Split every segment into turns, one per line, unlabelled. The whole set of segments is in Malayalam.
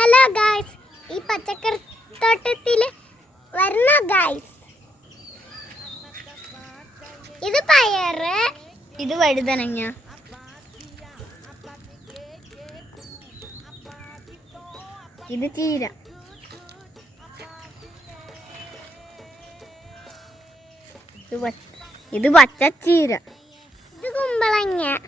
ഹലോ ഗായ്സ് ഈ പച്ചക്കറി തോട്ടത്തിൽ വരുന്ന ഗായ്സ് ഇത് പയറ്.
ഇത് വഴുതനങ്ങ. ഇത് ചീര. ഇത് പച്ച- ഇത് പച്ചച്ചീര
ഇത് കുമ്പളങ്ങ.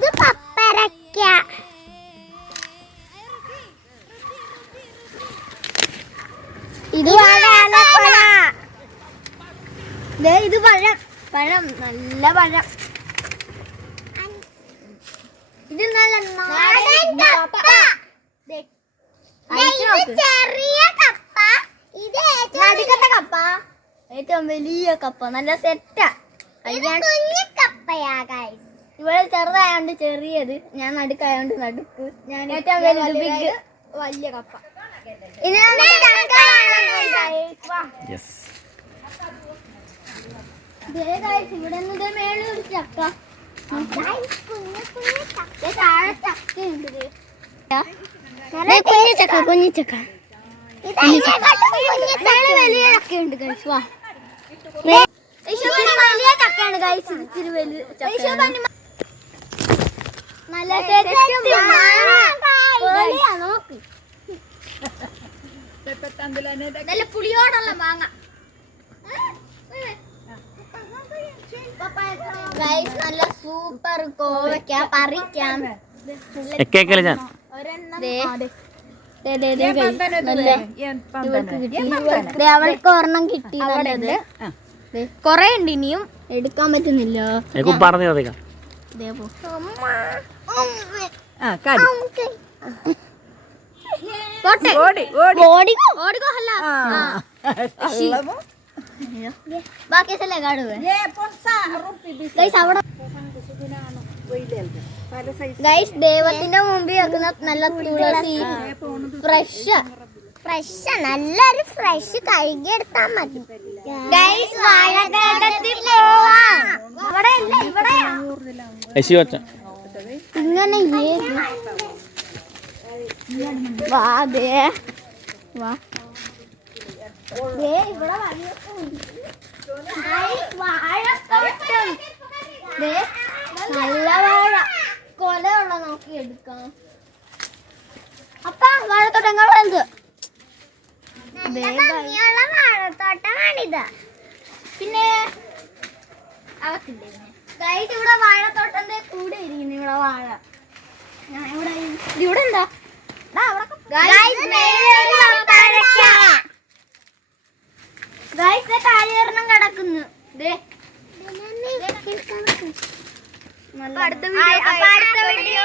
ഇത് പപ്പരക്ക.
ഇത് ഇത് പഴം. പഴം നല്ല പഴം. ഇത് നല്ല.
ചെറിയ കപ്പ. ഇത്
നടുക്കത്തെ കപ്പ. ഏറ്റവും വലിയ കപ്പ. നല്ല സെറ്റാ.
കുഞ്ഞു കപ്പയാ ഗൈസ്
ഇവിടെ ചെറുതായോണ്ട് ചെറിയത് ഞാൻ നടുക്കായോണ്ട് നടുക്ക് ഞാൻ ഏറ്റവും വലുത് ബിഗ് വലിയ കപ്പ ഇവിടെ നിന്ന് ദേ മേളിൽ ഒരു ചക്ക
കുഞ്ഞു
താഴെ ചക്കയുണ്ട് ചക്ക കുഞ്ഞു ചക്ക വലിയ ചക്കയുണ്ട് കഴിച്ചു വലിയ ചക്കയാണ് ഗൈസ് ഇച്ചിരി വലിയ ചക്ക നല്ല സെറ്റ് നോക്ക്. നല്ല പുളിയോടുള്ള മാങ്ങ. നല്ല സൂപ്പർ കോവയ്ക്ക. പറിക്കാം.
എക്കേക്കൽ ഞാൻ.
ദേ. ദേ, ദേ, ദേ, guys. നല്ല ഇവൾക്ക് കിട്ടി. ദേ, അവൾക്ക് ഒരെണ്ണം കിട്ടി കൊറേ ഉണ്ട് ഇനിയും. എടുക്കാൻ പറ്റുന്നില്ല.
എനിക്ക് പറഞ്ഞു ഓടി
ഓടി. ഓടി പോട്ടെ. ഓടിക്കോ ഓടിക്കോ അല്ല ബാക്കി സ്ഥലം കാണുവേ? ഗൈസ് അവിടെ ഗൈസ് ദൈവത്തിന്റെ മുമ്പിൽ വെക്കുന്ന നല്ല തുളസി. ഫ്രഷ്.
ഫ്രഷ് നല്ലൊരു ഫ്രഷ് കഴുകിയെടുത്താ മതി.
ഗൈസ് വാഴത്തോട്ടത്തിൽ പോവാം. അവിടെ അല്ല ഇവിടെയാ.
യശി വച്ച
ഇങ്ങനെ ഏത്? വാ ദേ. വാ. ദേ ഇവിടെ വഴിയൊക്കെ ഉണ്ട്. Guys, വാഴത്തോട്ടം ദേ നല്ല വാഴ. കൊലയുള്ള നോക്കി എടുക്കാം. അപ്പ വാഴത്തോട്ടം
ഭംഗിയുള്ള വാഴത്തോട്ടമാണിത്.
പിന്നെ ഗൈസ് ഇവിടെ വാഴത്തോട്ടന്റെ കൂടെ ഇരിക്കുന്നു ഇവിടെ വാഴ. ഞാൻ ഇവിടെ ഇവിടെ എന്താ. ഗൈസ് കിടക്കുന്നു. അടുത്ത വീഡിയോ